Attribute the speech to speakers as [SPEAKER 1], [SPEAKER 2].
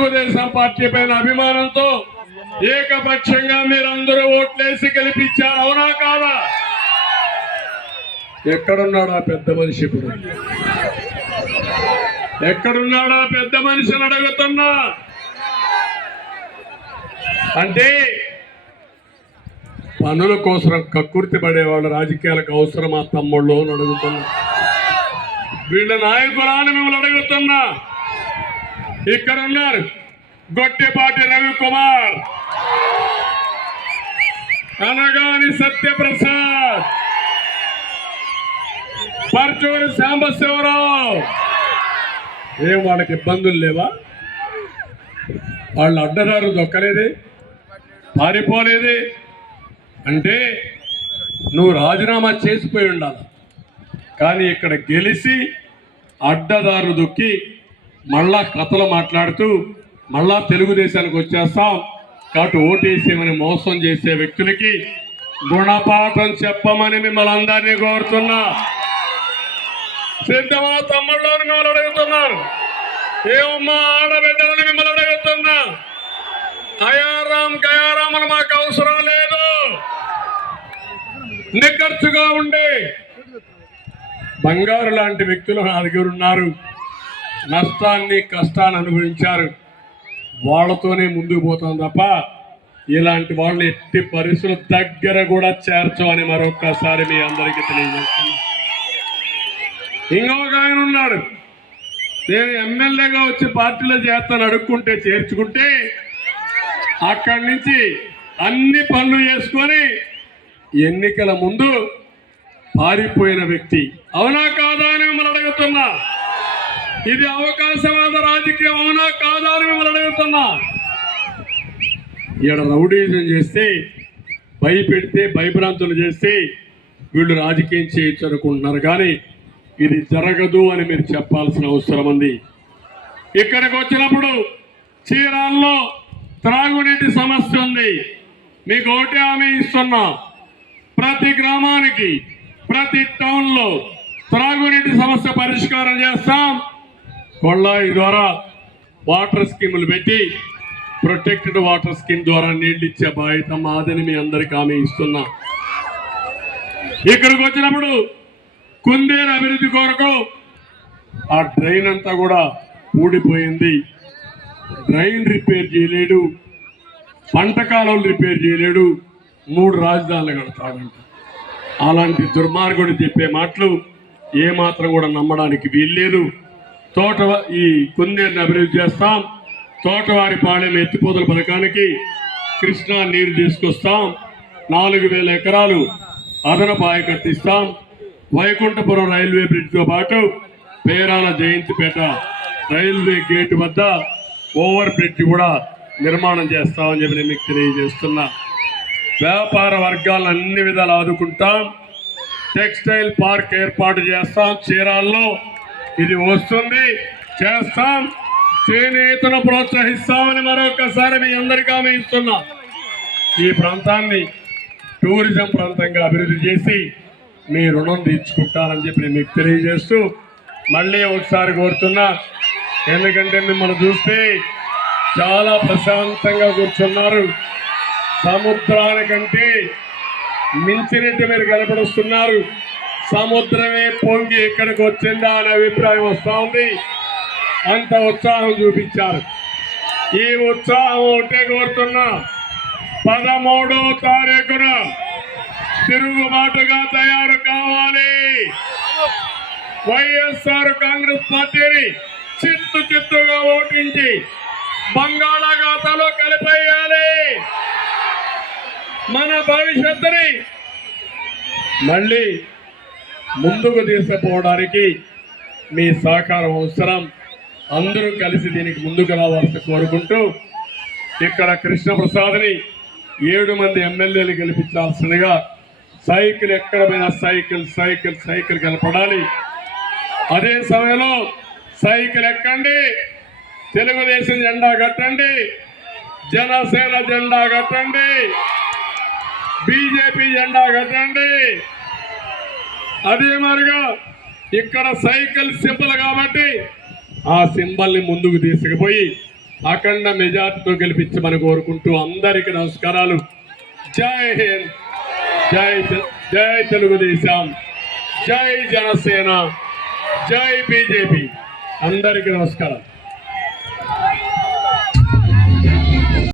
[SPEAKER 1] Telugu Desam party పైన అభిమానంతో ఏకపక్షంగా మీరందరూ ఓట్లేసి గెలిపించారు. అవునా కాదా? ఎక్కడున్నాడు ఆ పెద్ద మనిషి ఇప్పుడు? ఎక్కడున్నాడు ఆ పెద్ద మనిషిని అడుగుతున్నా? అంటే పనుల కోసం కక్కుర్తి పడేవాళ్ళు రాజకీయాలకు అవసరమా తమ్ముళ్ళు అని అడుగుతున్నా. వీళ్ళ నాయకురాని మిమ్మల్ని అడుగుతున్నా. ఇక్కడ ఉన్నారు గొట్టెపాటి రవికుమార్. అనగాని సత్యప్రసాద్. పర్చూరి సాంబశివరావు. ఏం వాళ్ళకి ఇబ్బందులు లేవా? వాళ్ళు అడ్డదారు దొక్కలేదే పారిపోలేదే. అంటే నువ్వు రాజీనామా చేసిపోయి ఉండాలి. కానీ ఇక్కడ గెలిచి అడ్డదారు దొక్కి మళ్ళా కథలు మాట్లాడుతూ మళ్ళా తెలుగుదేశానికి వచ్చేస్తాం. కాబట్టి ఓటేసేమని మోసం చేసే వ్యక్తులకి గుణపాఠం చెప్పమని మిమ్మల్ని అందరినీ కోరుతున్నా. సిద్ధమా తమ్ముళ్ళు మిమ్మల్ని అడుగుతున్నారు. ఏమమ్మా ఆడబిడ్డలని మిమ్మల్ని అడుగుతున్నా. అయారాం గయారామని మాకు అవసరం లేదు. నిఖర్చుగా ఉండే. బంగారు లాంటి వ్యక్తులు నా దగ్గర ఉన్నారు. నష్టాన్ని కష్టాన్ని అనుభవించారు. వాళ్ళతోనే ముందుకు పోతాం తప్ప ఇలాంటి వాళ్ళని ఎట్టి పరిస్థితుల దగ్గర కూడా చేర్చమని మరొక్కసారి మీ అందరికీ తెలియజేస్తున్నాను ఇంకొక ఆయన ఉన్నాడు. నేను ఎమ్మెల్యేగా వచ్చి పార్టీలో చేస్తాను అడుక్కుంటే చేర్చుకుంటే అక్కడి నుంచి అన్ని పనులు చేసుకొని ఎన్నికల ముందు పారిపోయిన వ్యక్తి. అవునా కాదా అని మిమ్మల్ని అడుగుతున్నా. ఇది అవకాశవాద రాజకీయం అవునా కాదా అని మిమ్మల్ని అడుగుతున్నా. ఈడ రౌడీజం చేస్తే భయపెడితే భయభ్రాంతులు చేస్తే వీళ్ళు రాజకీయం చేయొచ్చు అనుకుంటున్నారు. కానీ ఇది జరగదు అని మీరు చెప్పాల్సిన అవసరం ఉంది. ఇక్కడికి వచ్చినప్పుడు చీరాల్లో త్రాగునీటి సమస్య ఉంది. మీకు ఒకటి హామీ ఇస్తున్నా. ప్రతి గ్రామానికి ప్రతి టౌన్లో త్రాగునీటి సమస్య పరిష్కారం చేస్తాం. కొళ్ళాయి ద్వారా వాటర్ స్కీములు పెట్టి ప్రొటెక్టెడ్ వాటర్ స్కీమ్ ద్వారా నీళ్ళు ఇచ్చే బాధ్యత మాదని మీ అందరికి హామీ ఇస్తున్నా. ఇక్కడికి వచ్చినప్పుడు కుందేరు అభివృద్ధి కొరకు ఆ డ్రైన్ అంతా కూడా ఊడిపోయింది. డ్రైన్ రిపేర్ చేయలేడు పంట కాలువలు రిపేర్ చేయలేడు మూడు రాజధానులు కడతాడంట. అలాంటి దుర్మార్గుడు చెప్పే మాటలు ఏమాత్రం కూడా నమ్మడానికి వీల్లేదు. తోట ఈ కుందేరుని అభివృద్ధి చేస్తాం. తోటవారి పాళెం ఎత్తిపోతల పథకానికి కృష్ణా నీరు తీసుకొస్తాం. నాలుగు వేల ఎకరాలు అదనపు ఆయకట్టు ఇస్తాం. వైకుంఠపురం రైల్వే బ్రిడ్జ్తో పాటు పేరాల జయంతిపేట రైల్వే గేట్ వద్ద ఓవర్ బ్రిడ్జ్ కూడా నిర్మాణం చేస్తామని చెప్పి నేను మీకు తెలియజేస్తున్నా. వ్యాపార వర్గాలను అన్ని విధాలు ఆదుకుంటాం. టెక్స్టైల్ పార్క్ ఏర్పాటు చేస్తాం. చీరాల్లో ఇది వస్తుంది. చేస్తాం. చేనేతను ప్రోత్సహిస్తామని మరొకసారి మీ అందరికీ ఆమె ఇస్తున్నా. ఈ ప్రాంతాన్ని టూరిజం ప్రాంతంగా అభివృద్ధి చేసి మీ రుణం తీర్చుకుంటారని చెప్పి నేను మీకు తెలియజేస్తూ మళ్ళీ ఒకసారి కోరుతున్నా. ఎందుకంటే మిమ్మల్ని చూస్తే చాలా ప్రశాంతంగా కూర్చున్నారు. సముద్రానికంటే మించినట్టు మీరు కనపడుస్తున్నారు. సముద్రమే పొంగి ఇక్కడికి వచ్చిందా అనే అభిప్రాయం వస్తూ ఉంది. అంత ఉత్సాహం చూపించారు. ఈ ఉత్సాహం ఒకటే కోరుతున్నా. పదమూడో తారీఖున తిరుగుబాటుగా తయారు కావాలి. వైఎస్ఆర్ కాంగ్రెస్ పార్టీని చిత్తు చిత్తుగా ఓటించి బంగాళాఖాతాలో కలిపేయాలి. మన భవిష్యత్తుని మళ్ళీ ముందుకు తీసుకుపోవడానికి మీ సహకారం అవసరం. అందరూ కలిసి దీనికి ముందుకు రావాల్సి కోరుకుంటూ ఇక్కడ కృష్ణప్రసాద్ని ఏడు మంది ఎమ్మెల్యేలు గెలిపించాల్సిందిగా సైకిల్ ఎక్కడ సైకిల్ సైకిల్ సైకిల్ కలపడాలి. అదే సమయంలో సైకిల్ ఎక్కండి. తెలుగుదేశం జెండా కట్టండి. జనసేన జెండా కట్టండి. బీజేపీ జెండా కట్టండి. అదే మరిగా ఇక్కడ సైకిల్ సింబల్ కాబట్టి ఆ సింబల్ని ముందుకు తీసుకుపోయి అఖండ మెజార్టీతో గెలిపించమని కోరుకుంటూ అందరికీ నమస్కారాలు. జై హింద్. జై జై తెలుగుదేశం. జై జనసేన. జై బీజేపీ. అందరికీ నమస్కారం.